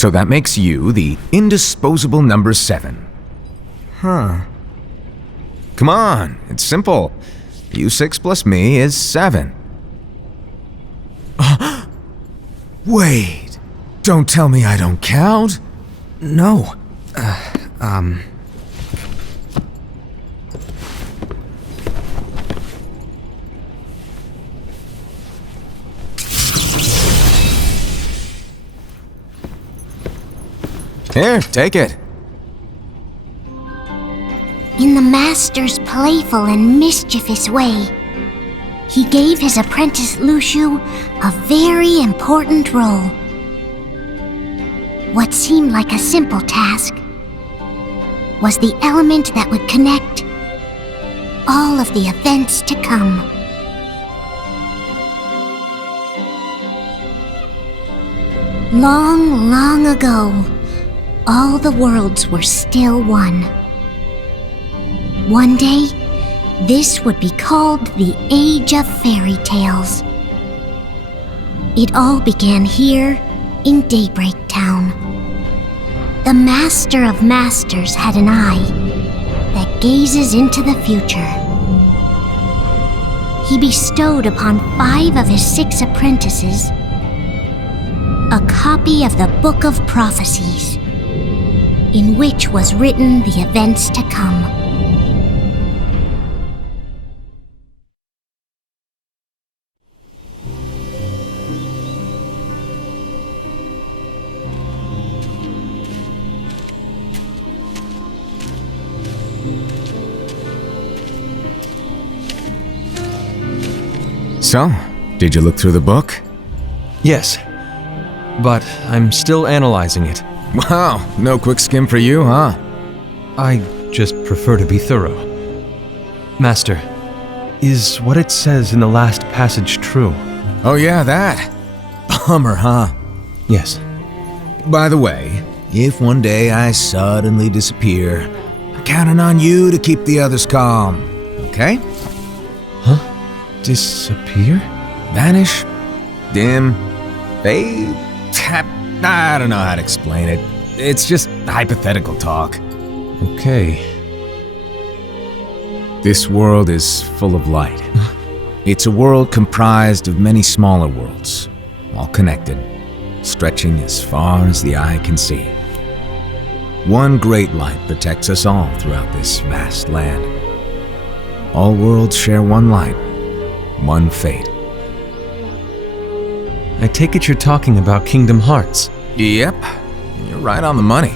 So that makes you the indisposable number 7. Huh. Come on, it's simple. You 6 plus me is 7. Wait, don't tell me I don't count. No. Here, take it. In the Master's playful and mischievous way, he gave his apprentice Luciu a very important role. What seemed like a simple task was the element that would connect all of the events to come. Long, long ago, all the worlds were still one. One day, this would be called the Age of Fairy Tales. It all began here in Daybreak Town. The Master of Masters had an eye that gazes into the future. He bestowed upon 5 of his 6 apprentices a copy of the Book of Prophecies, in which was written the events to come. So, did you look through the book? Yes. But I'm still analyzing it. Wow, no quick skim for you, huh? I just prefer to be thorough. Master, is what it says in the last passage true? Oh yeah, that. Bummer, huh? Yes. By the way, if one day I suddenly disappear, I'm counting on you to keep the others calm, okay? Huh? Disappear? Vanish? Dim? Fade? I don't know how to explain it. It's just hypothetical talk. Okay. This world is full of light. It's a world comprised of many smaller worlds, all connected, stretching as far as the eye can see. One great light protects us all throughout this vast land. All worlds share one light, one fate. I take it you're talking about Kingdom Hearts. Yep, you're right on the money.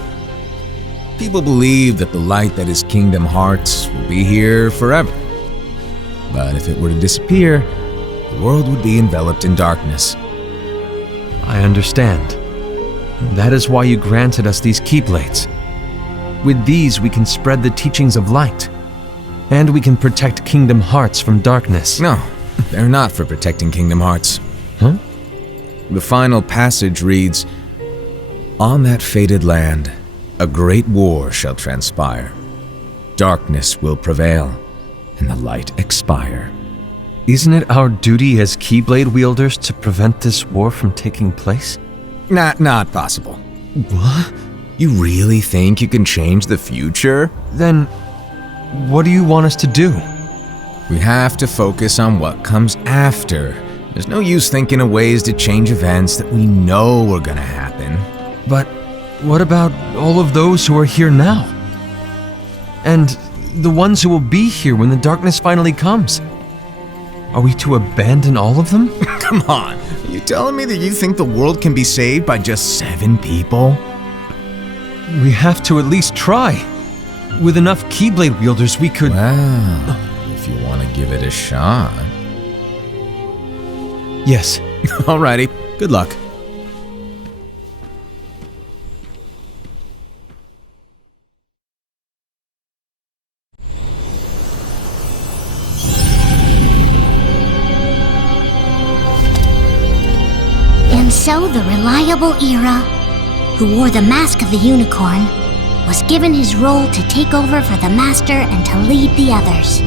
People believe that the light that is Kingdom Hearts will be here forever. But if it were to disappear, the world would be enveloped in darkness. I understand. That is why you granted us these Keyblades. With these, we can spread the teachings of light. And we can protect Kingdom Hearts from darkness. No, they're not for protecting Kingdom Hearts. Huh? The final passage reads, "On that fated land, a great war shall transpire. Darkness will prevail, and the light expire." Isn't it our duty as Keyblade wielders to prevent this war from taking place? Not possible. What? You really think you can change the future? Then, what do you want us to do? We have to focus on what comes after. There's no use thinking of ways to change events that we know are gonna happen. But what about all of those who are here now? And the ones who will be here when the darkness finally comes? Are we to abandon all of them? Come on, are you telling me that you think the world can be saved by just 7 people? We have to at least try. With enough Keyblade wielders, we could... Well, if you want to give it a shot. Yes. Alrighty, good luck. And so the reliable Era, who wore the mask of the unicorn, was given his role to take over for the Master and to lead the others.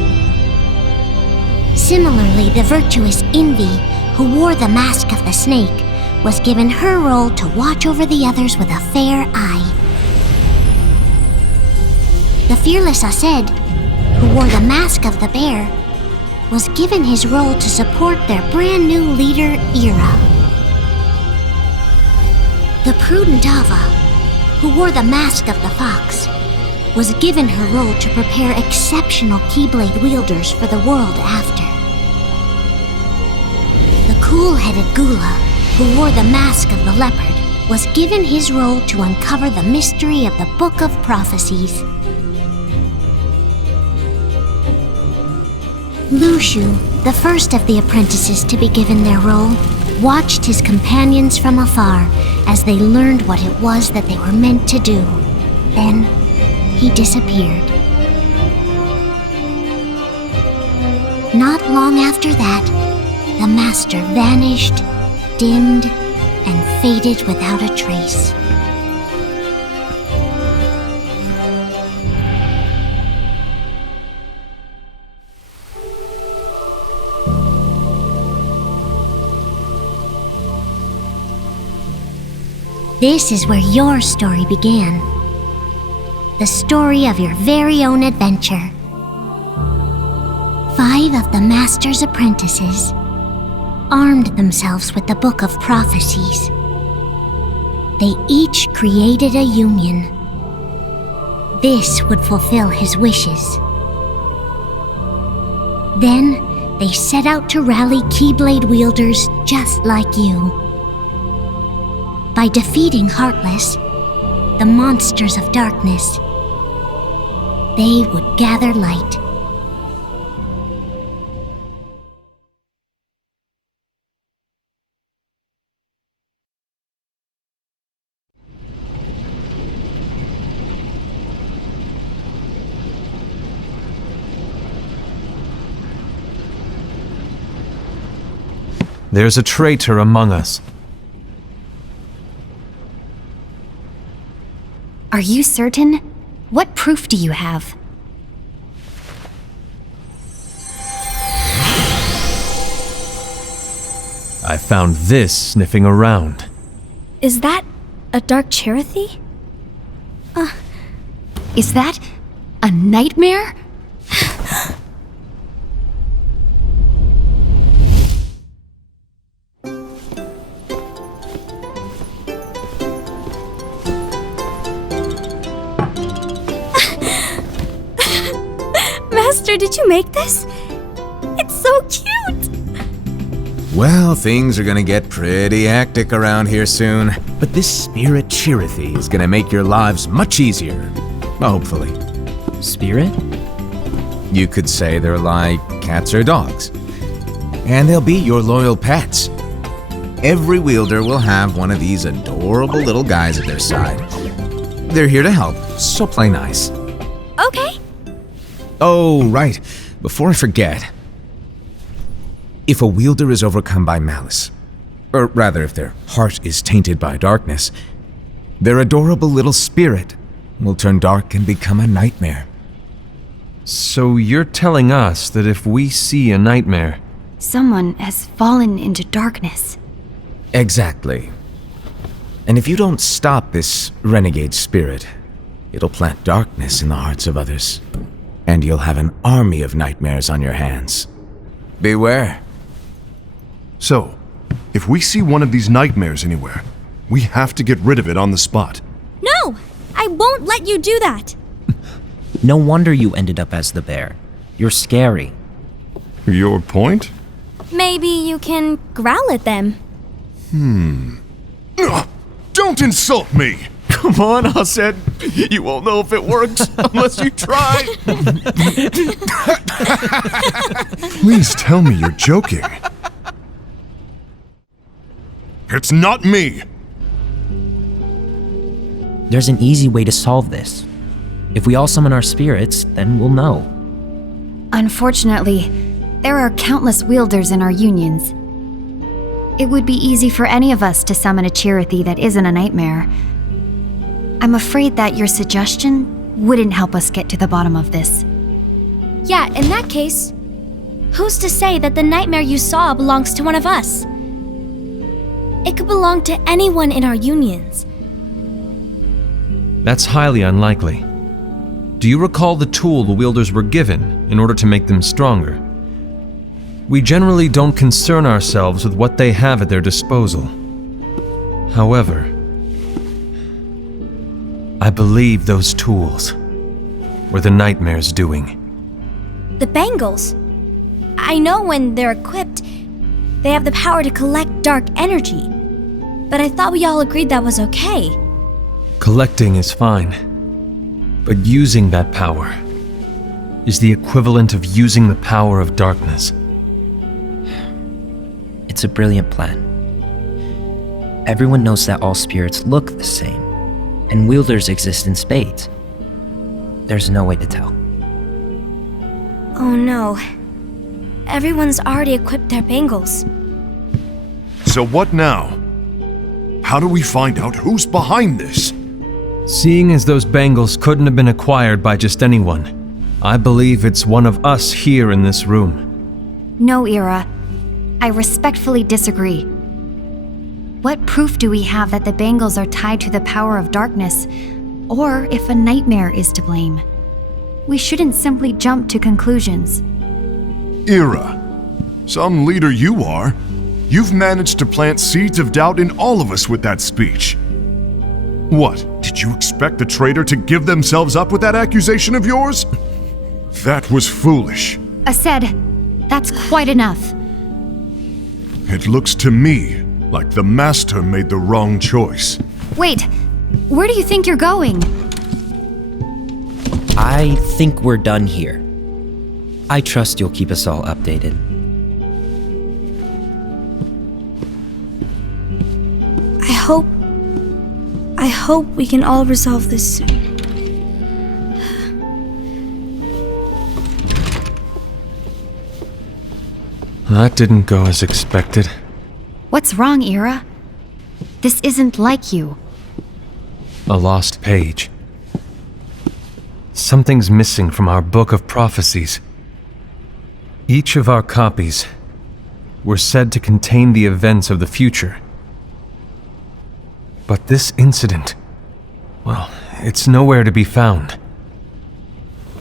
Similarly, the virtuous Envy, who wore the mask of the snake, was given her role to watch over the others with a fair eye. The fearless Ased, who wore the mask of the bear, was given his role to support their brand new leader, Ira. The prudent Ava, who wore the mask of the fox, was given her role to prepare exceptional Keyblade wielders for the world after. The cool-headed Gula, who wore the mask of the leopard, was given his role to uncover the mystery of the Book of Prophecies. Lushu, the first of the apprentices to be given their role, watched his companions from afar as they learned what it was that they were meant to do. Then, he disappeared. Not long after that, the master vanished, dimmed, and faded without a trace. This is where your story began. The story of your very own adventure. 5 of the Master's apprentices armed themselves with the Book of Prophecies. They each created a union. This would fulfill his wishes. Then, they set out to rally Keyblade wielders just like you. By defeating Heartless, the monsters of darkness, they would gather light. There's a traitor among us. Are you certain? What proof do you have? I found this sniffing around. Is that a dark Cherothy? Is that a nightmare? Master, did you make this? It's so cute! Well, things are gonna get pretty hectic around here soon. But this spirit Cherothy is gonna make your lives much easier. Hopefully. Spirit? You could say they're like cats or dogs. And they'll be your loyal pets. Every wielder will have one of these adorable little guys at their side. They're here to help, so play nice. Okay. Oh, right. Before I forget. If a wielder is overcome by malice, or rather if their heart is tainted by darkness, their adorable little spirit will turn dark and become a nightmare. So you're telling us that if we see a nightmare... Someone has fallen into darkness. Exactly. And if you don't stop this renegade spirit, it'll plant darkness in the hearts of others. And you'll have an army of nightmares on your hands. Beware. So, if we see one of these nightmares anywhere, we have to get rid of it on the spot. No! I won't let you do that! No wonder you ended up as the bear. You're scary. Your point? Maybe you can growl at them. Don't insult me! Come on, Ased. You won't know if it works unless you try. Please tell me you're joking. It's not me! There's an easy way to solve this. If we all summon our spirits, then we'll know. Unfortunately, there are countless wielders in our unions. It would be easy for any of us to summon a Cherothy that isn't a nightmare. I'm afraid that your suggestion wouldn't help us get to the bottom of this. Yeah, in that case, who's to say that the nightmare you saw belongs to one of us? It could belong to anyone in our unions. That's highly unlikely. Do you recall the tool the wielders were given in order to make them stronger? We generally don't concern ourselves with what they have at their disposal. However, I believe those tools were the Nightmare's doing. The bangles. I know when they're equipped, they have the power to collect dark energy. But I thought we all agreed that was okay. Collecting is fine, but using that power is the equivalent of using the power of darkness. It's a brilliant plan. Everyone knows that all spirits look the same, and wielders exist in spades. There's no way to tell. Oh no. Everyone's already equipped their bangles. So what now? How do we find out who's behind this? Seeing as those bangles couldn't have been acquired by just anyone, I believe it's one of us here in this room. No, Ira. I respectfully disagree. What proof do we have that the bangles are tied to the power of darkness, or if a nightmare is to blame? We shouldn't simply jump to conclusions. Ira, some leader you are. You've managed to plant seeds of doubt in all of us with that speech. What, did you expect the traitor to give themselves up with that accusation of yours? That was foolish. Aced, that's quite enough. It looks to me like the Master made the wrong choice. Wait, where do you think you're going? I think we're done here. I trust you'll keep us all updated. I hope we can all resolve this soon. That didn't go as expected. What's wrong, Ira? This isn't like you. A lost page. Something's missing from our book of prophecies. Each of our copies were said to contain the events of the future. But this incident, well, it's nowhere to be found.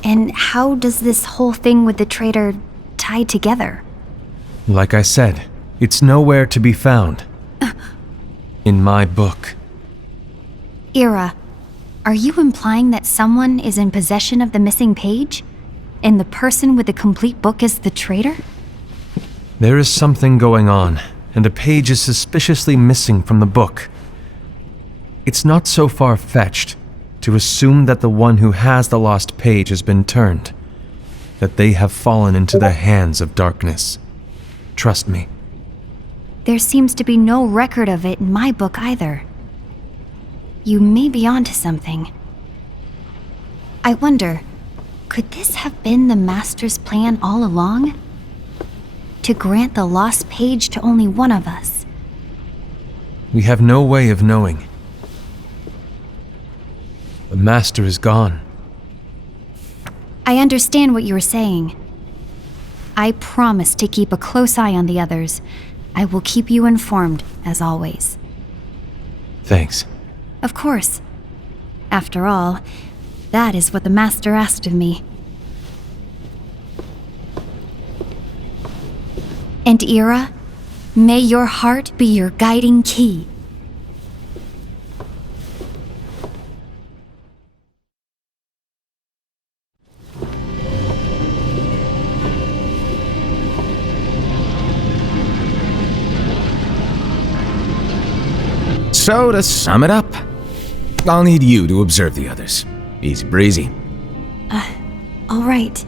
And how does this whole thing with the traitor tie together? Like I said, it's nowhere to be found. In my book. Ira, are you implying that someone is in possession of the missing page? And the person with the complete book is the traitor? There is something going on, and a page is suspiciously missing from the book. It's not so far-fetched to assume that the one who has the lost page has been turned, that they have fallen into the hands of darkness. Trust me. There seems to be no record of it in my book either. You may be onto something. I wonder, could this have been the Master's plan all along? To grant the lost page to only one of us? We have no way of knowing. The Master is gone. I understand what you are saying. I promise to keep a close eye on the others. I will keep you informed, as always. Thanks. Of course. After all, that is what the Master asked of me. And Ira, may your heart be your guiding key. So, to sum it up, I'll need you to observe the others. Easy breezy. All right.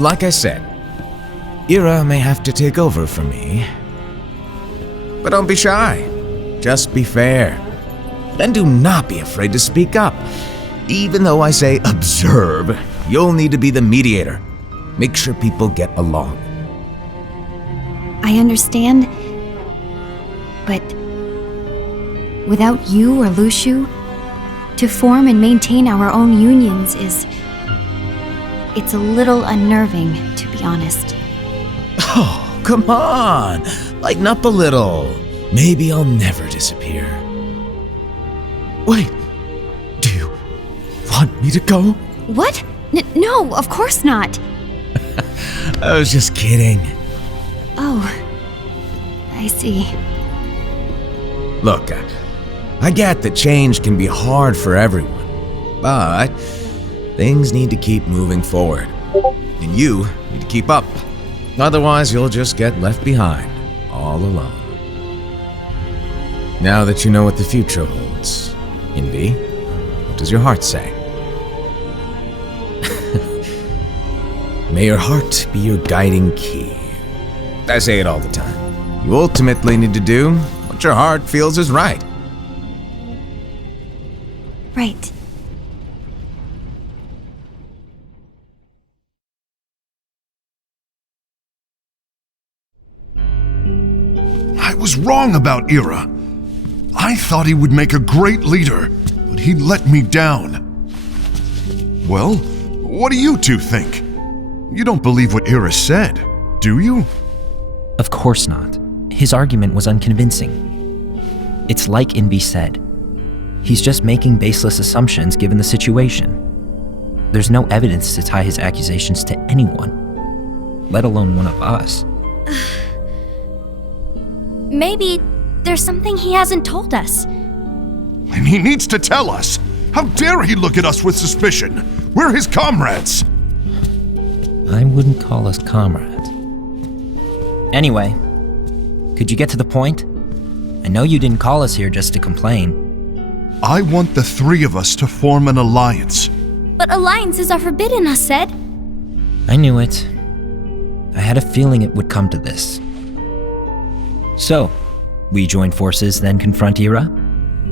Like I said, Ira may have to take over for me. But don't be shy. Just be fair. And do not be afraid to speak up. Even though I say observe, you'll need to be the mediator. Make sure people get along. I understand. But without you or Luciu, to form and maintain our own unions it's a little unnerving, to be honest. Oh, come on! Lighten up a little. Maybe I'll never disappear. Wait, do you want me to go? What? No, of course not. I was just kidding. Oh, I see. Look, I get that change can be hard for everyone, but things need to keep moving forward. And you need to keep up. Otherwise, you'll just get left behind, all alone. Now that you know what the future holds, Envy, what does your heart say? May your heart be your guiding key. I say it all the time. You ultimately need to do what your heart feels is right. Right. I was wrong about Ira. I thought he would make a great leader, but he let me down. Well, what do you two think? You don't believe what Ira said, do you? Of course not. His argument was unconvincing. It's like Envy said. He's just making baseless assumptions given the situation. There's no evidence to tie his accusations to anyone, let alone one of us. Maybe there's something he hasn't told us. And he needs to tell us. How dare he look at us with suspicion? We're his comrades. I wouldn't call us comrades. Anyway, could you get to the point? I know you didn't call us here just to complain. I want the three of us to form an alliance. But alliances are forbidden, us said. I knew it. I had a feeling it would come to this. So, we join forces, then confront Ira?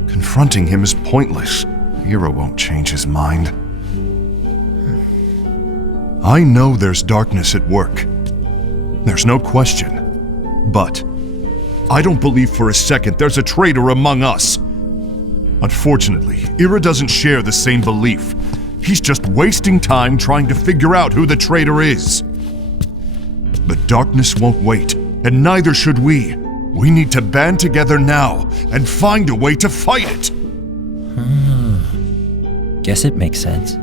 Confronting him is pointless. Ira won't change his mind. I know there's darkness at work. There's no question. But I don't believe for a second there's a traitor among us. Unfortunately, Ira doesn't share the same belief. He's just wasting time trying to figure out who the traitor is. But darkness won't wait, and neither should we. We need to band together now and find a way to fight it. Guess it makes sense.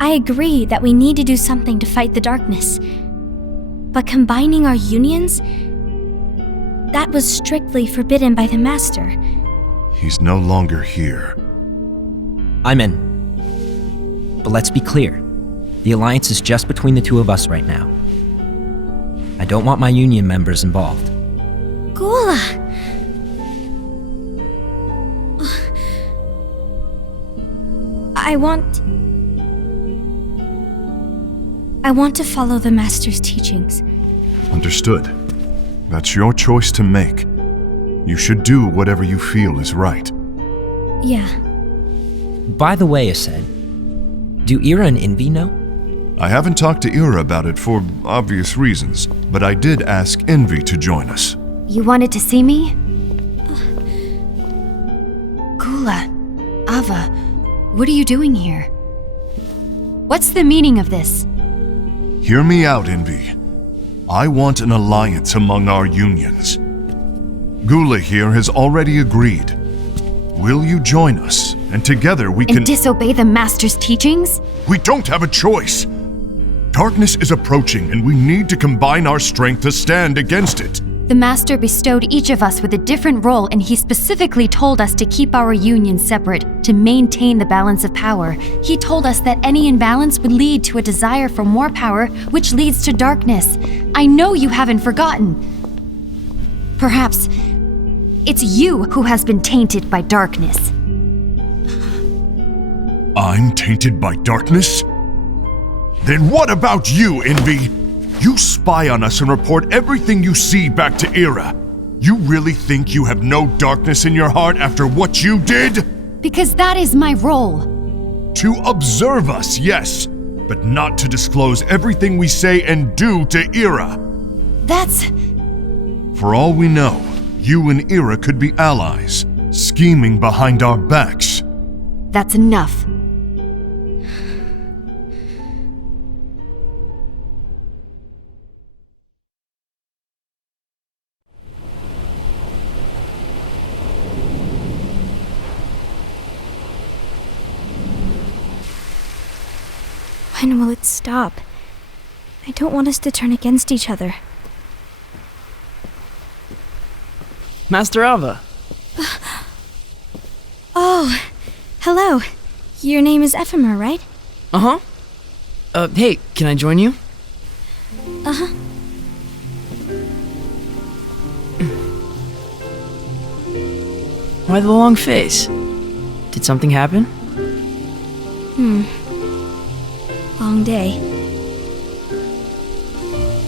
I agree that we need to do something to fight the darkness. But combining our unions? That was strictly forbidden by the Master. He's no longer here. I'm in. But let's be clear. The alliance is just between the two of us right now. I don't want my union members involved. Gula! I want to follow the Master's teachings. Understood. That's your choice to make. You should do whatever you feel is right. Yeah. By the way, Ased, do Ira and Envy know? I haven't talked to Ira about it for obvious reasons, but I did ask Envy to join us. You wanted to see me? Kula, Ava, what are you doing here? What's the meaning of this? Hear me out, Envy. I want an alliance among our unions. Gula here has already agreed. Will you join us? And together we can— And disobey the Master's teachings? We don't have a choice. Darkness is approaching, and we need to combine our strength to stand against it. The Master bestowed each of us with a different role, and he specifically told us to keep our union separate, to maintain the balance of power. He told us that any imbalance would lead to a desire for more power, which leads to darkness. I know you haven't forgotten. Perhaps it's you who has been tainted by darkness. I'm tainted by darkness? Then what about you, Envy? You spy on us and report everything you see back to Ira. You really think you have no darkness in your heart after what you did? Because that is my role. To observe us, yes, but not to disclose everything we say and do to Ira. That's... For all we know, you and Ira could be allies, scheming behind our backs. That's enough. When will it stop? I don't want us to turn against each other. Master Alva. Oh, hello. Your name is Ephemer, right? Uh-huh. Hey, can I join you? Uh-huh. Why the long face? Did something happen? Long day.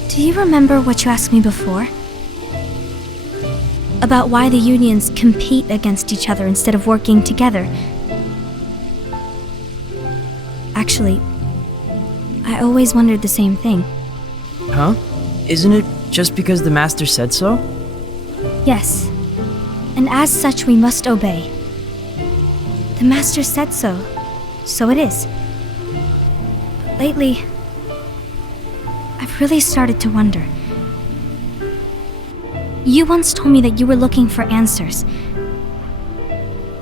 Do you remember what you asked me before? About why the unions compete against each other instead of working together. Actually, I always wondered the same thing. Huh? Isn't it just because the Master said so? Yes, and as such we must obey. The Master said so, so it is. But lately, I've really started to wonder. You once told me that you were looking for answers.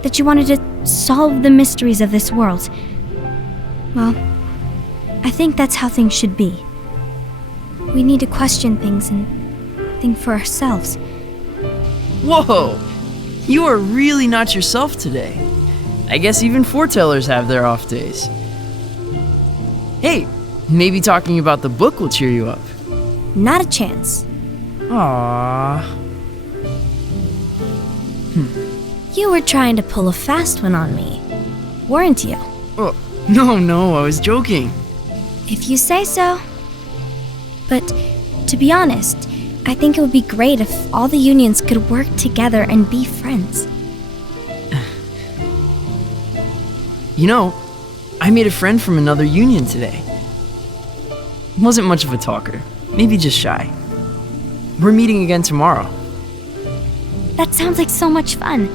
That you wanted to solve the mysteries of this world. Well, I think that's how things should be. We need to question things and think for ourselves. Whoa! You are really not yourself today. I guess even foretellers have their off days. Hey, maybe talking about the book will cheer you up. Not a chance. Aww. You were trying to pull a fast one on me, weren't you? Oh, no, I was joking. If you say so. But to be honest, I think it would be great if all the unions could work together and be friends. You know, I made a friend from another union today. Wasn't much of a talker, maybe just shy. We're meeting again tomorrow. That sounds like so much fun.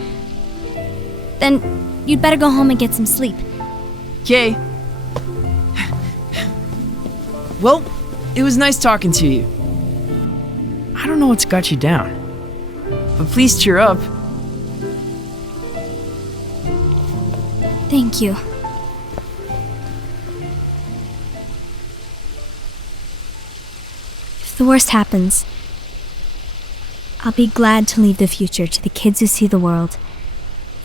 Then you'd better go home and get some sleep. Okay. Well, it was nice talking to you. I don't know what's got you down, but please cheer up. Thank you. If the worst happens, I'll be glad to leave the future to the kids who see the world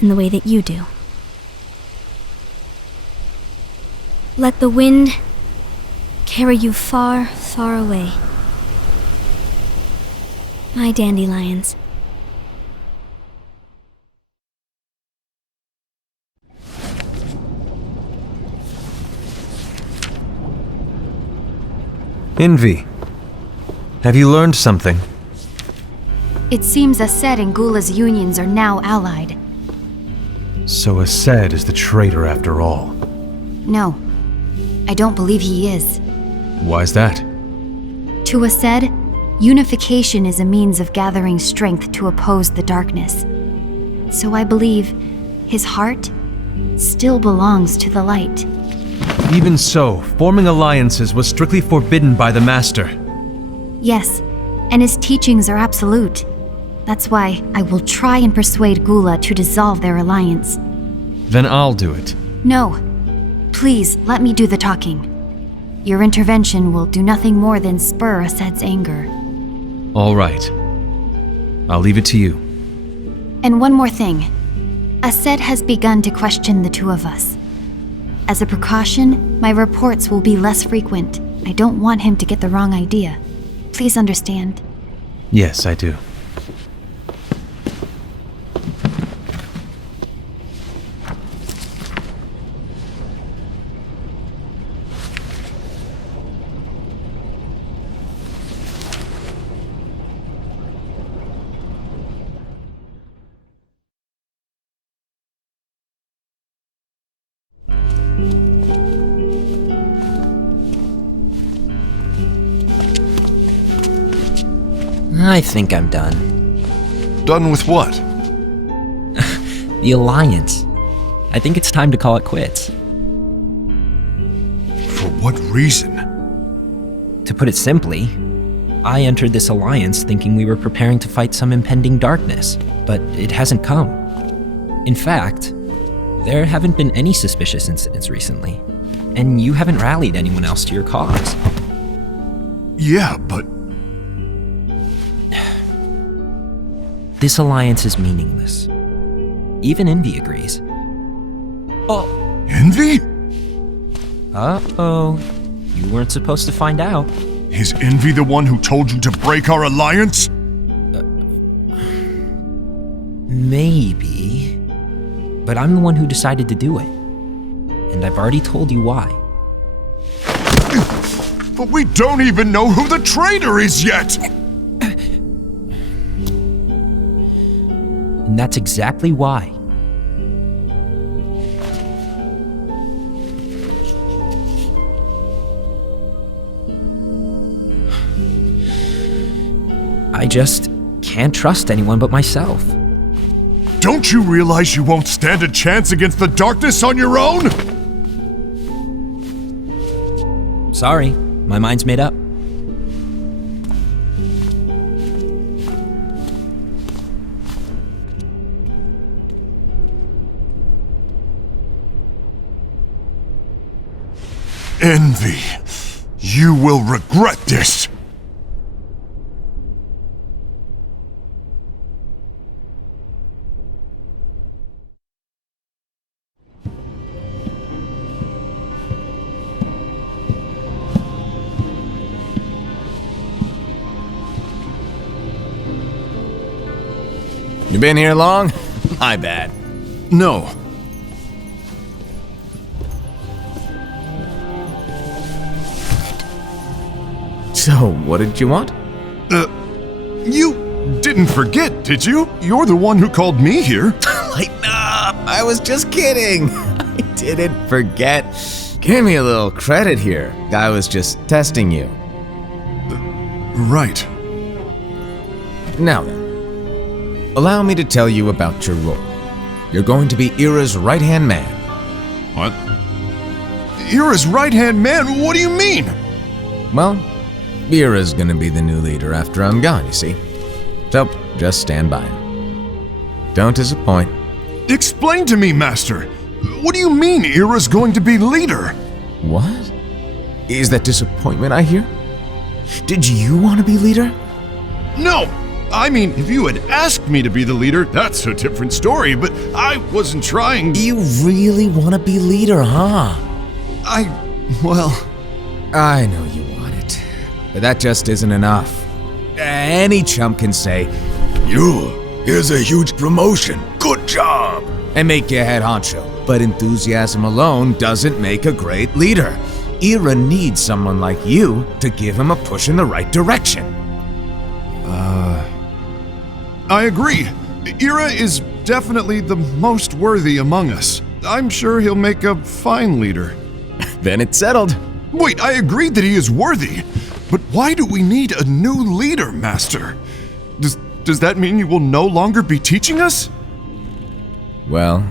in the way that you do. Let the wind carry you far, far away. My dandelions. Envy. Have you learned something? It seems Ased and Gula's unions are now allied. So Ased is the traitor after all. No, I don't believe he is. Why's that? To Ased, unification is a means of gathering strength to oppose the darkness. So I believe his heart still belongs to the light. Even so, forming alliances was strictly forbidden by the Master. Yes, and his teachings are absolute. That's why I will try and persuade Gula to dissolve their alliance. Then I'll do it. No. Please, let me do the talking. Your intervention will do nothing more than spur Ased's anger. All right. I'll leave it to you. And one more thing. Ased has begun to question the two of us. As a precaution, my reports will be less frequent. I don't want him to get the wrong idea. Please understand. Yes, I do. I think I'm done. Done with what? The Alliance. I think it's time to call it quits. For what reason? To put it simply, I entered this alliance thinking we were preparing to fight some impending darkness, but it hasn't come. In fact, there haven't been any suspicious incidents recently, and you haven't rallied anyone else to your cause. Yeah, but This alliance is meaningless. Even Envy agrees. Envy? Uh-oh. You weren't supposed to find out. Is Envy the one who told you to break our alliance? Maybe. But I'm the one who decided to do it. And I've already told you why. But we don't even know who the traitor is yet! And that's exactly why. I just can't trust anyone but myself. Don't you realize you won't stand a chance against the darkness on your own? Sorry, my mind's made up. Envy, you will regret this! You been here long? My bad. No. So, what did you want? You didn't forget, did you? You're the one who called me here. Lighten up! I was just kidding. I didn't forget. Give me a little credit here. I was just testing you. Right. Now then, allow me to tell you about your role. You're going to be Ira's right-hand man. What? Ira's right-hand man? What do you mean? Well, Ira's gonna be the new leader after I'm gone, you see. So, just stand by. Don't disappoint. Explain to me, Master. What do you mean Ira's going to be leader? What? Is that disappointment I hear? Did you want to be leader? No! I mean, if you had asked me to be the leader, that's a different story, but I wasn't trying. You really want to be leader, huh? Well... I know you want it, but that just isn't enough. Any chump can say, here's a huge promotion, good job, and make you head honcho. But enthusiasm alone doesn't make a great leader. Ira needs someone like you to give him a push in the right direction. I agree. Ira is definitely the most worthy among us. I'm sure he'll make a fine leader. Then it's settled. Wait, I agreed that he is worthy. But why do we need a new leader, Master? Does that mean you will no longer be teaching us? Well,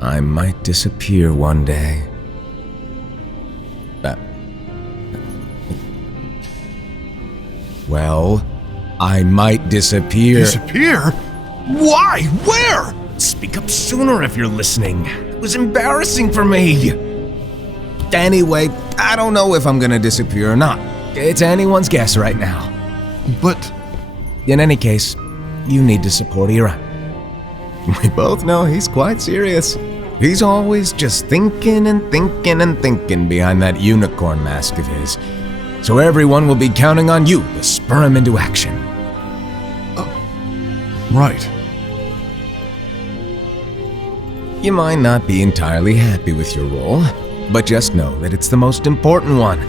I might disappear one day. Well, I might disappear. Disappear? Why? Where? Speak up sooner if you're listening. It was embarrassing for me. Anyway, I don't know if I'm gonna disappear or not. It's anyone's guess right now. But... In any case, you need to support Ira. We both know he's quite serious. He's always just thinking and thinking and thinking behind that unicorn mask of his. So everyone will be counting on you to spur him into action. Right. You might not be entirely happy with your role, but just know that it's the most important one.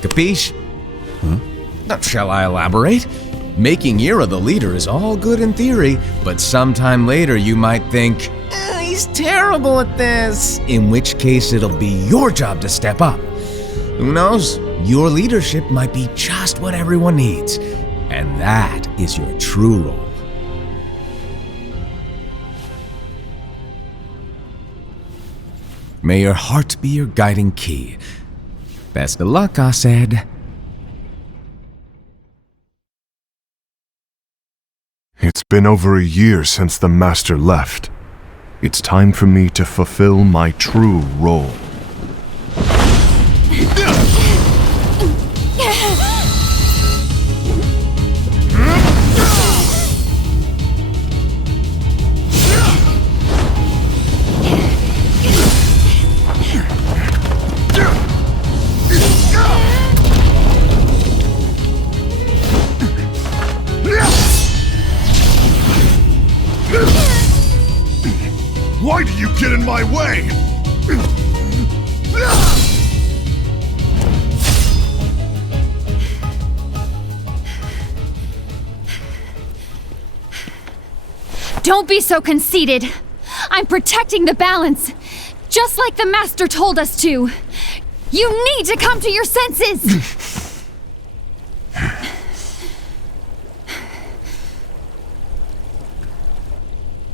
Capiche? Shall I elaborate? Making Ira the leader is all good in theory, but sometime later you might think, he's terrible at this. In which case it'll be your job to step up. Who knows? Your leadership might be just what everyone needs, and that is your true role. May your heart be your guiding key. Best of luck, I said. It's been over a year since the Master left. It's time for me to fulfill my true role. Why do you get in my way? Don't be so conceited. I'm protecting the balance, just like the Master told us to. You need to come to your senses!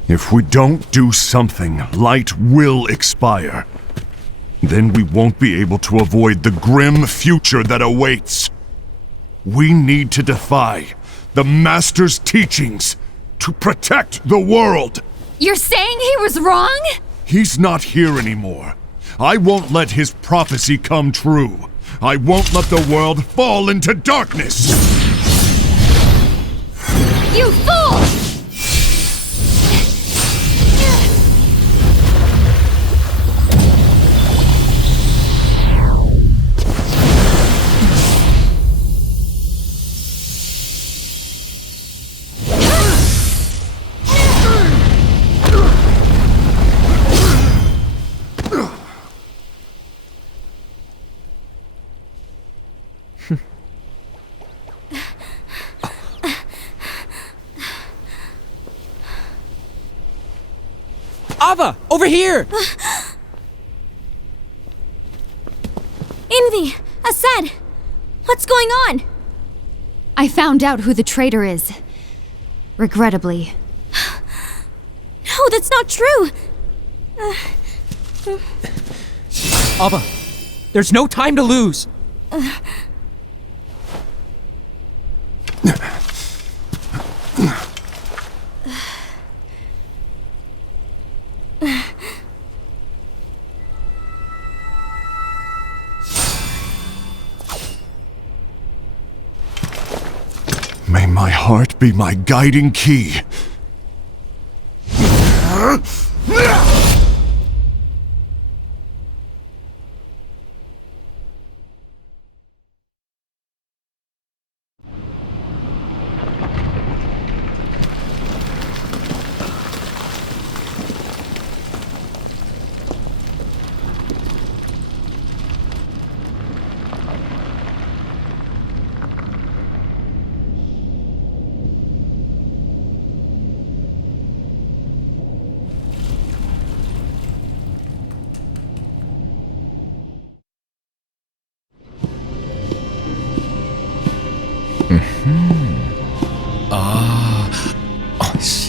If we don't do something, light will expire. Then we won't be able to avoid the grim future that awaits. We need to defy the Master's teachings to protect the world. You're saying he was wrong? He's not here anymore. I won't let his prophecy come true. I won't let the world fall into darkness. You fool! Ava, over here! Envy! Asad! What's going on? I found out who the traitor is. Regrettably. No, that's not true! Ava, there's no time to lose! May my heart be my guiding key.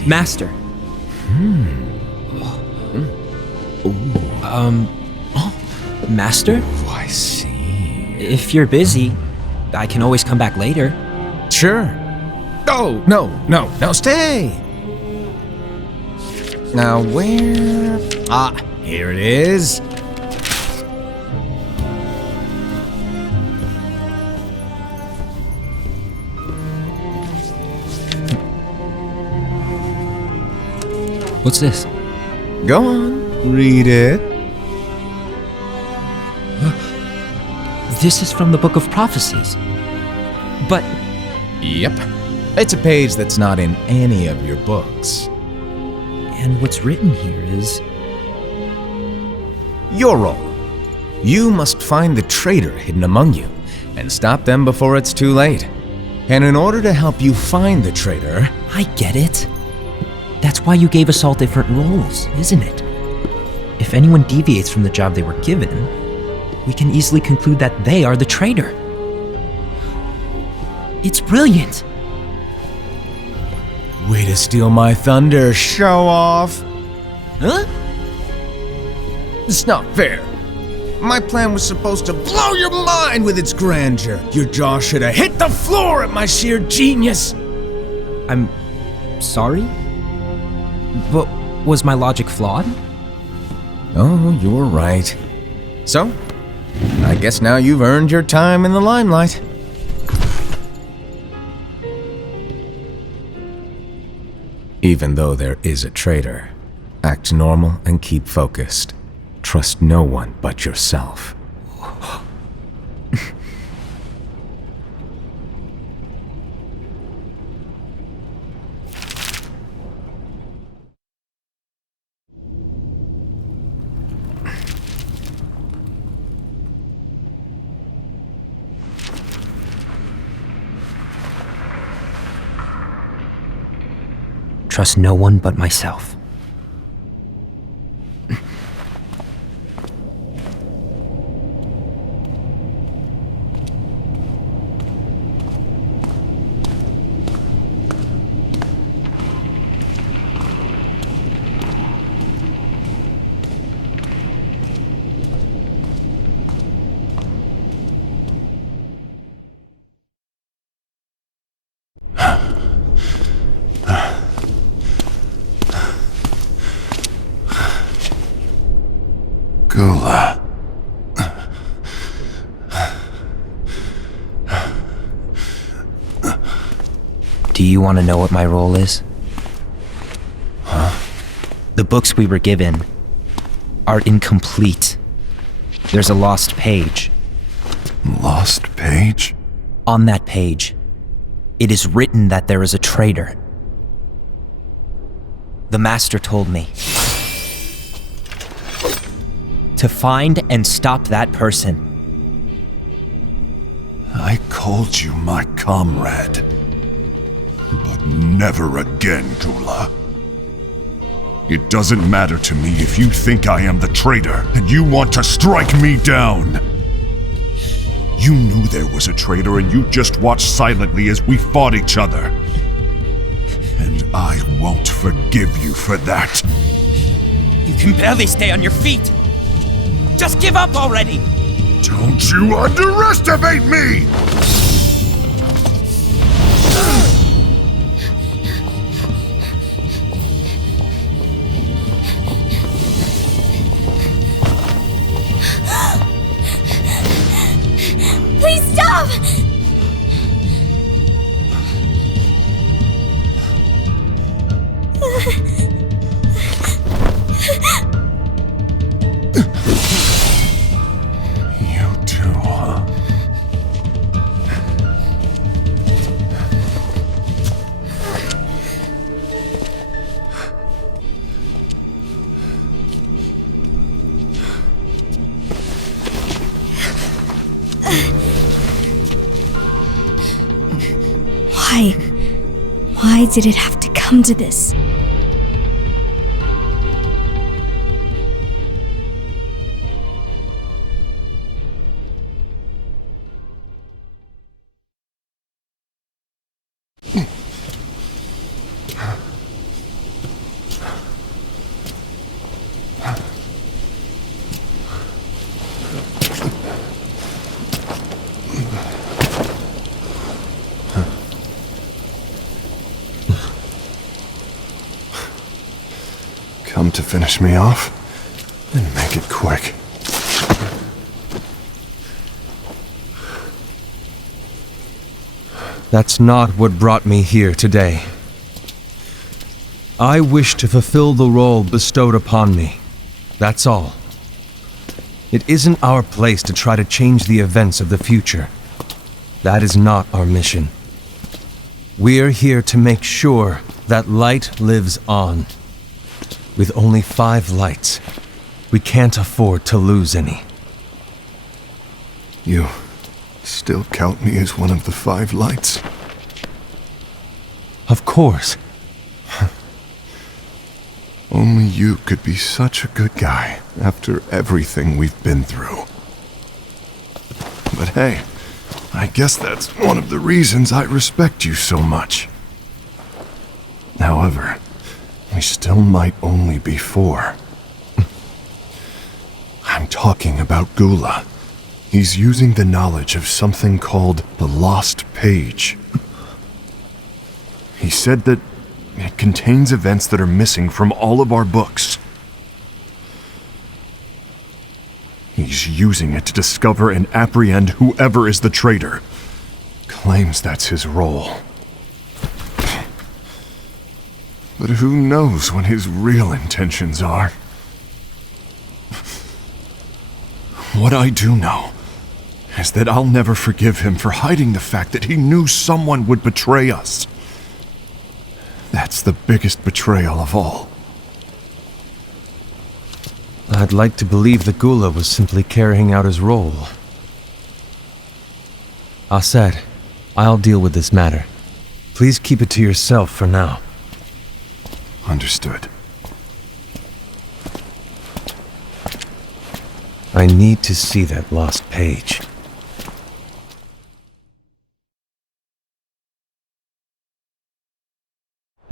Master. Master? Oh, I see. If you're busy, I can always come back later. Sure. Oh, no, stay! Now where... Ah, here it is. What's this? Go on, read it. This is from the Book of Prophecies. But Yep. It's a page that's not in any of your books. and what's written here is Your role. You must find the traitor hidden among you and stop them before it's too late. And in order to help you find the traitor, I get it. That's why you gave us all different roles, isn't it? If anyone deviates from the job they were given, we can easily conclude that they are the traitor. It's brilliant. way to steal my thunder, show off. Huh? It's not fair. My plan was supposed to blow your mind with its grandeur. Your jaw should have hit the floor at my sheer genius. I'm sorry? But was my logic flawed? Oh, you're right. So, I guess now you've earned your time in the limelight. Even though there is a traitor, act normal and keep focused. Trust no one but yourself. trust no one but myself. Gula. Do you want to know what my role is? Huh? The books we were given are incomplete. There's a lost page. Lost page? On that page, it is written that there is a traitor. The Master told me to find and stop that person. I called you my comrade. But never again, Gula. It doesn't matter to me if you think I am the traitor and you want to strike me down. You knew there was a traitor and you just watched silently as we fought each other. And I won't forgive you for that. You can barely stay on your feet. Just give up already! Don't you underestimate me! Please stop! You too, huh? Why did it have to come to this? Come to finish me off, and make it quick. That's not what brought me here today. I wish to fulfill the role bestowed upon me. That's all. It isn't our place to try to change the events of the future. That is not our mission. We're here to make sure that light lives on. With only 5 lights, we can't afford to lose any. You still count me as one of the 5 lights? Of course. Only you could be such a good guy after everything we've been through. But hey, I guess that's one of the reasons I respect you so much. However, we still might only be 4. I'm talking about Gula. He's using the knowledge of something called the Lost Page. He said that it contains events that are missing from all of our books. He's using it to discover and apprehend whoever is the traitor. Claims that's his role. But who knows what his real intentions are? What I do know is that I'll never forgive him for hiding the fact that he knew someone would betray us. That's the biggest betrayal of all. I'd like to believe that Gula was simply carrying out his role. Aset, I'll deal with this matter. Please keep it to yourself for now. Understood. I need to see that lost page.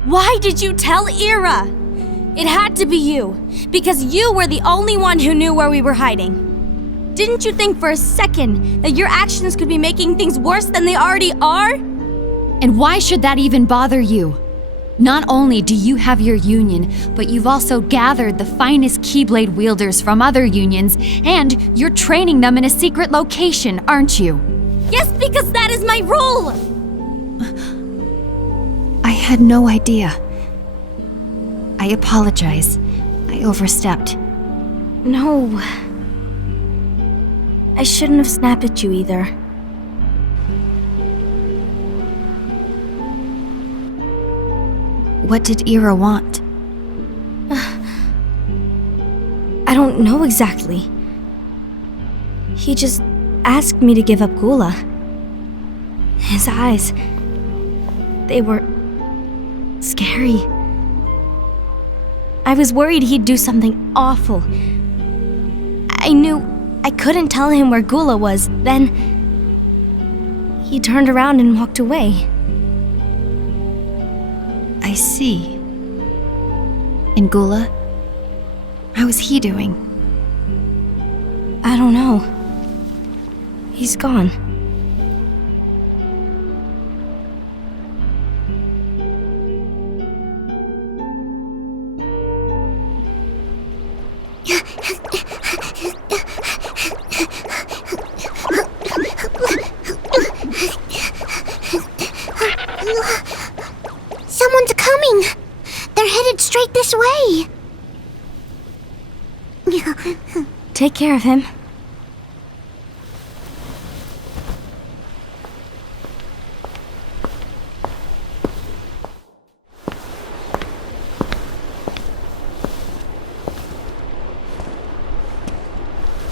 Why did you tell Ira? It had to be you, because you were the only one who knew where we were hiding. Didn't you think for a second that your actions could be making things worse than they already are? And why should that even bother you? Not only do you have your union, but you've also gathered the finest Keyblade wielders from other unions, and you're training them in a secret location, aren't you? Yes, because that is my role! I had no idea. I apologize. I overstepped. No. I shouldn't have snapped at you either. What did Ira want? I don't know exactly. He just asked me to give up Gula. His eyes, they were scary. I was worried he'd do something awful. I knew I couldn't tell him where Gula was. Then he turned around and walked away. I see. And Gula? How is he doing? I don't know. He's gone. Someone's coming! They're headed straight this way! Take care of him.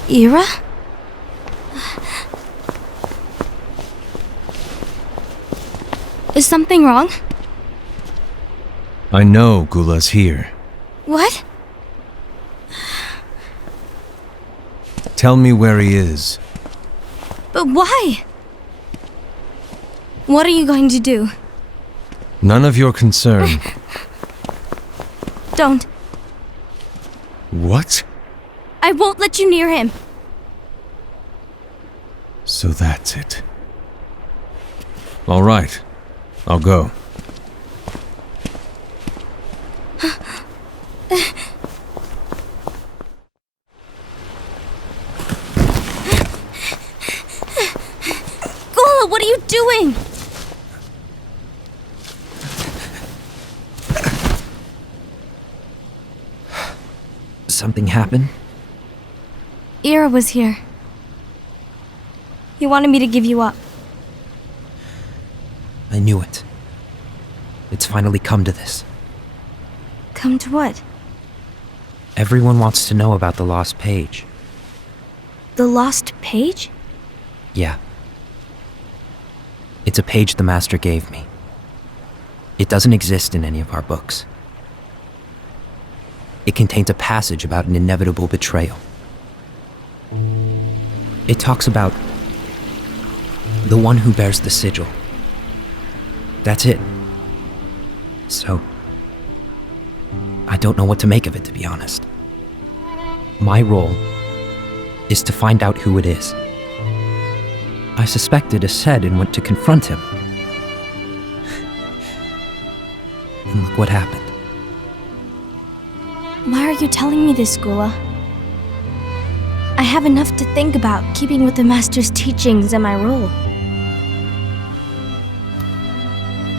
Ira? Is something wrong? I know Gula's here. What? Tell me where he is. But why? What are you going to do? None of your concern. Don't. What? I won't let you near him. So that's it. All right. I'll go. Gula, what are you doing? Something happened? Ira was here. He wanted me to give you up. I knew it. It's finally come to this. Come to what? Everyone wants to know about the lost page. The lost page? Yeah. It's a page the Master gave me. It doesn't exist in any of our books. It contains a passage about an inevitable betrayal. It talks about the one who bears the sigil. That's it. So, I don't know what to make of it, to be honest. My role is to find out who it is. I suspected Ased and went to confront him. And look what happened. Why are you telling me this, Gula? I have enough to think about, keeping with the Master's teachings and my role.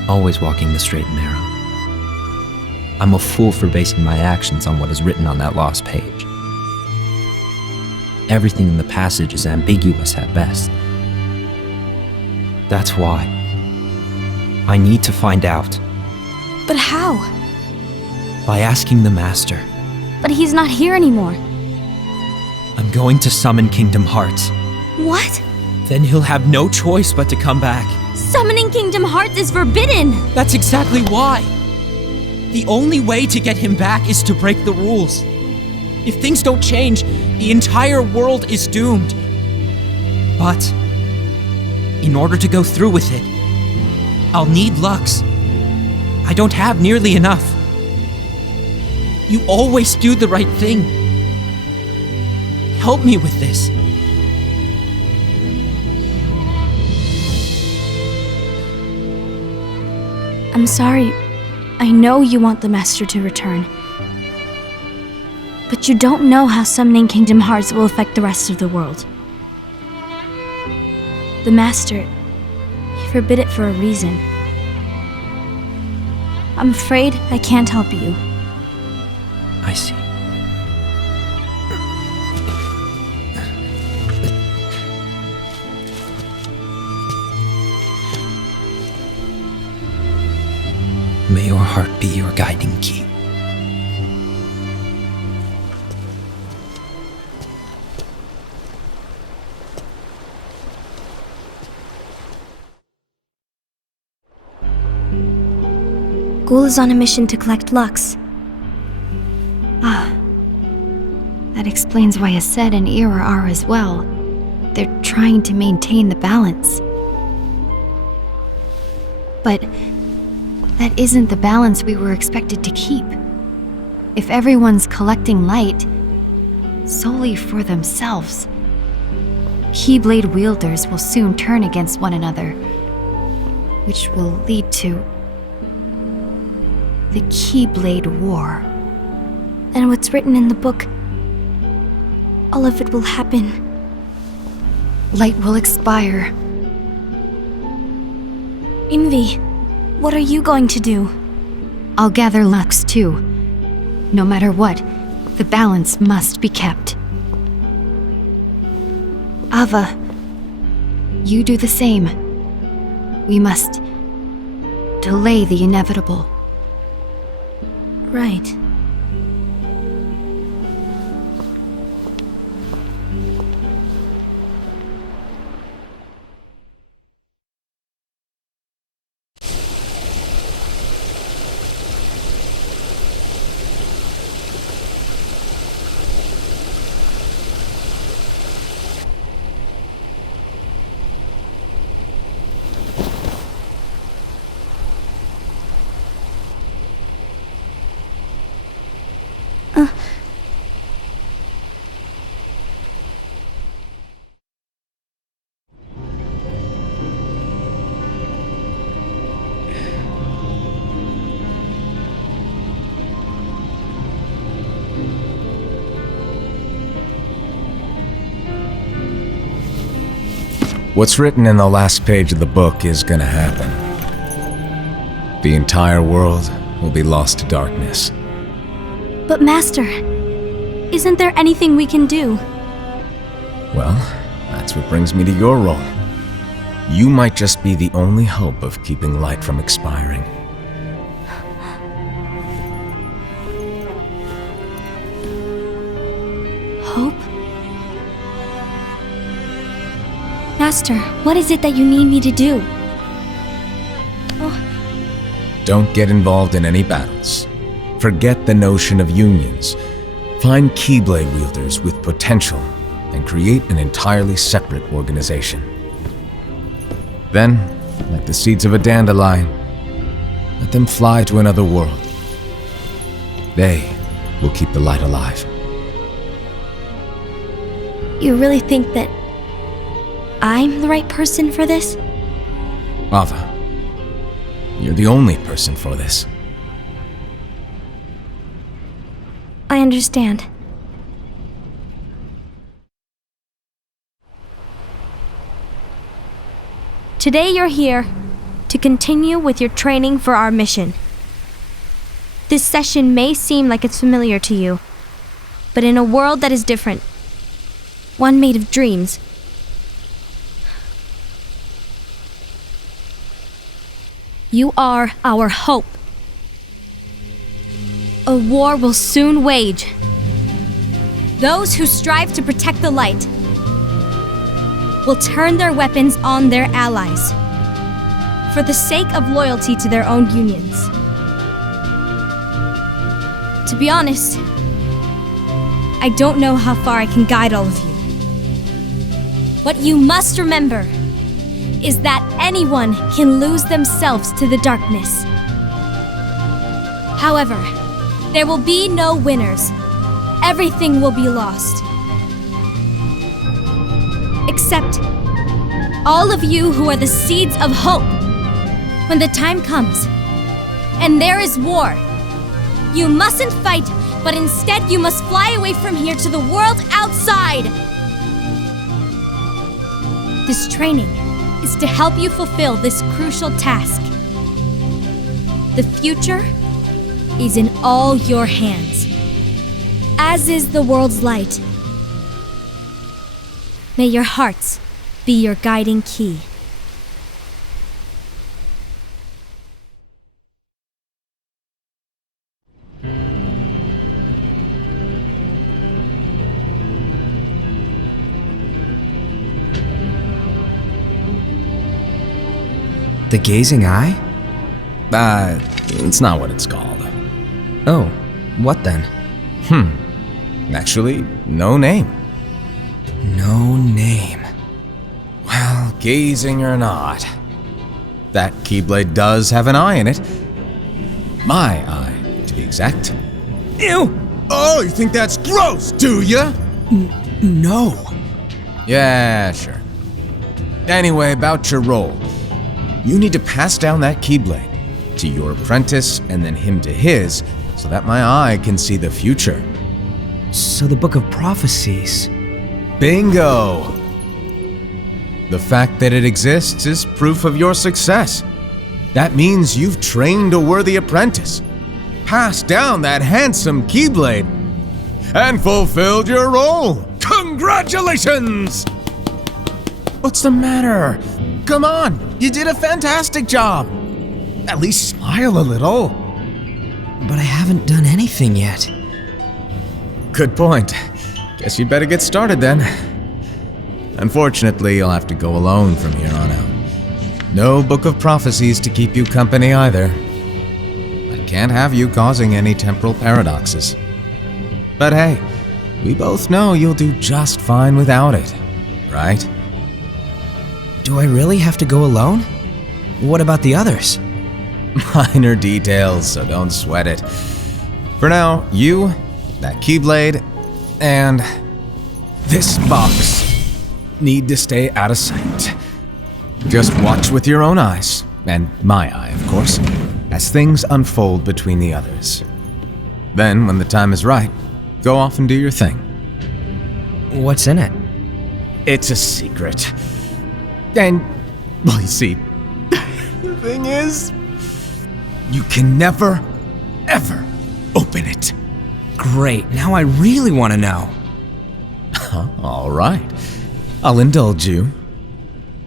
Always walking the straight and narrow. I'm a fool for basing my actions on what is written on that lost page. Everything in the passage is ambiguous at best. That's why I need to find out. But how? By asking the Master. But he's not here anymore. I'm going to summon Kingdom Hearts. What? Then he'll have no choice but to come back. Summoning Kingdom Hearts is forbidden! That's exactly why. The only way to get him back is to break the rules. If things don't change, the entire world is doomed. But in order to go through with it, I'll need Lux. I don't have nearly enough. You always do the right thing. Help me with this. I'm sorry. I know you want the Master to return. But you don't know how summoning Kingdom Hearts will affect the rest of the world. The Master, he forbid it for a reason. I'm afraid I can't help you. I see. May your heart be your guiding key. Ghoul is on a mission to collect Lux. That explains why Ased and Ira are as well. They're trying to maintain the balance. But that isn't the balance we were expected to keep. If everyone's collecting light solely for themselves, Keyblade wielders will soon turn against one another, which will lead to the Keyblade War. And what's written in the book, all of it will happen. Light will expire. Envy, what are you going to do? I'll gather Lux too. No matter what, the balance must be kept. Ava, you do the same. We must delay the inevitable. Right. What's written in the last page of the book is gonna happen. The entire world will be lost to darkness. But Master, isn't there anything we can do? Well, that's what brings me to your role. You might just be the only hope of keeping light from expiring. Hope? Master, what is it that you need me to do? Don't get involved in any battles. Forget the notion of unions. Find Keyblade wielders with potential and create an entirely separate organization. Then, like the seeds of a dandelion, let them fly to another world. They will keep the light alive. You really think that I'm the right person for this? Ava, you're the only person for this. I understand. Today you're here to continue with your training for our mission. This session may seem like it's familiar to you, but in a world that is different, one made of dreams, you are our hope. A war will soon wage. Those who strive to protect the light will turn their weapons on their allies for the sake of loyalty to their own unions. To be honest, I don't know how far I can guide all of you. What you must remember is that anyone can lose themselves to the darkness. However, there will be no winners. Everything will be lost. Except all of you who are the seeds of hope. When the time comes, and there is war, you mustn't fight, but instead you must fly away from here to the world outside. This training is to help you fulfill this crucial task. The future is in all your hands, as is the world's light. May your hearts be your guiding key. The gazing eye? It's not what it's called. Oh, what then? Actually, no name. No name. Well, gazing or not, that Keyblade does have an eye in it. My eye, to be exact. Ew! Oh, you think that's gross, do ya? No. Yeah, sure. Anyway, about your role. You need to pass down that Keyblade to your apprentice and then him to his, so that my eye can see the future. So the Book of Prophecies. Bingo! The fact that it exists is proof of your success. That means you've trained a worthy apprentice, passed down that handsome Keyblade, and fulfilled your role. Congratulations! What's the matter? Come on, you did a fantastic job. At least smile a little. But I haven't done anything yet. Good point. Guess you'd better get started then. Unfortunately, you'll have to go alone from here on out. No Book of Prophecies to keep you company either. I can't have you causing any temporal paradoxes. But hey, we both know you'll do just fine without it, right? Do I really have to go alone? What about the others? Minor details, so don't sweat it. For now, you, that Keyblade, and this box need to stay out of sight. Just watch with your own eyes, and my eye, of course, as things unfold between the others. Then, when the time is right, go off and do your thing. What's in it? It's a secret. And, well, you see, the thing is, you can never, ever open it. Great, now I really want to know. All right, I'll indulge you.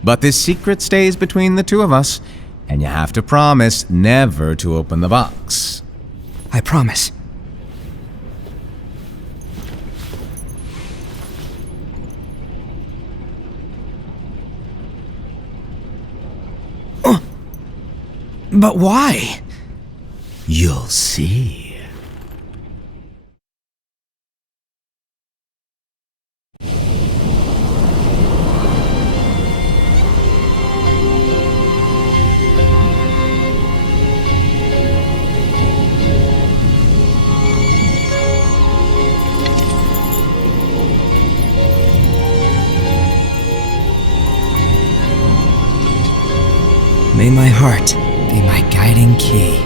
But this secret stays between the two of us, and you have to promise never to open the box. I promise. But why? You'll see. May my heart be my guiding key.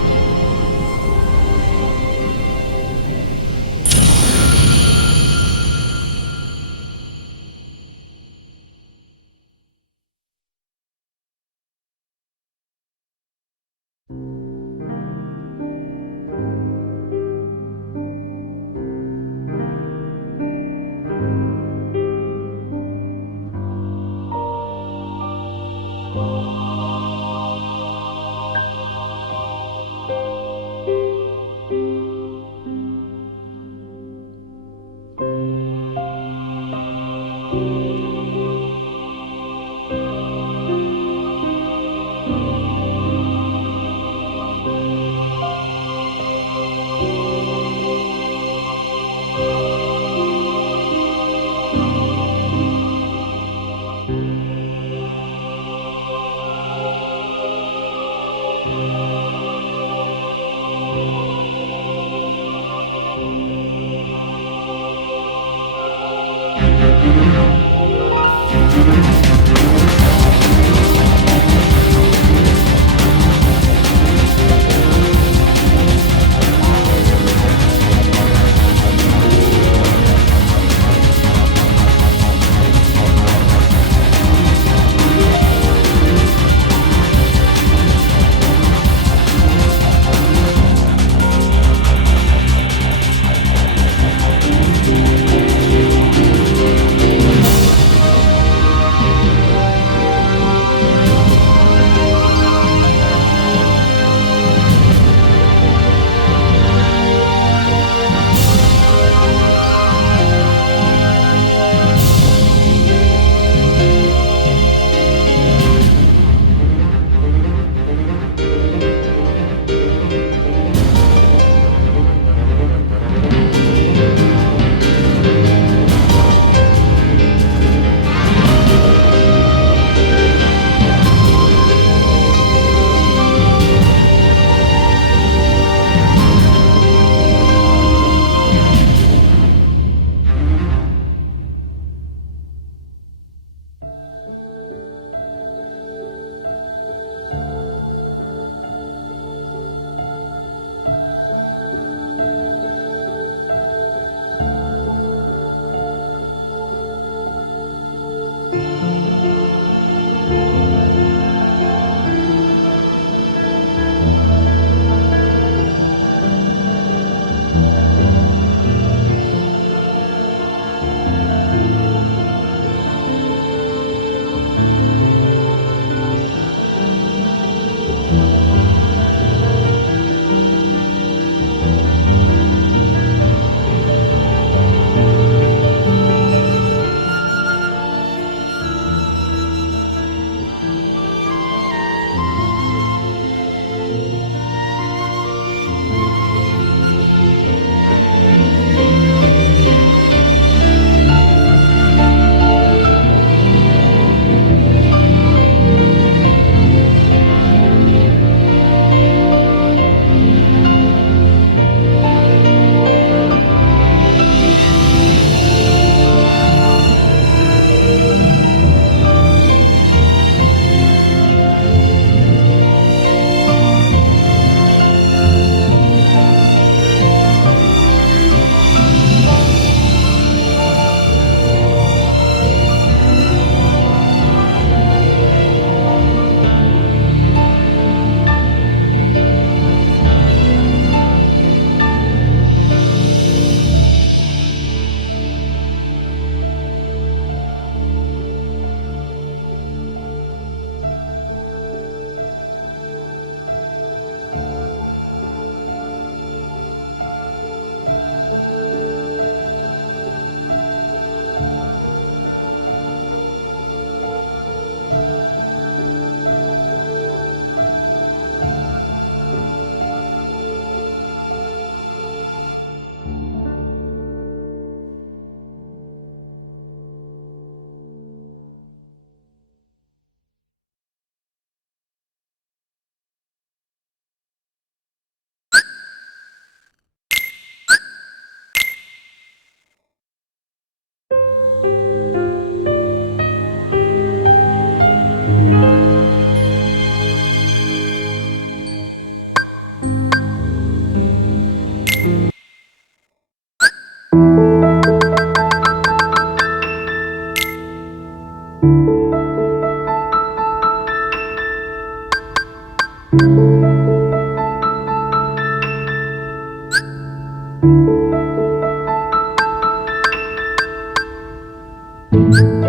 you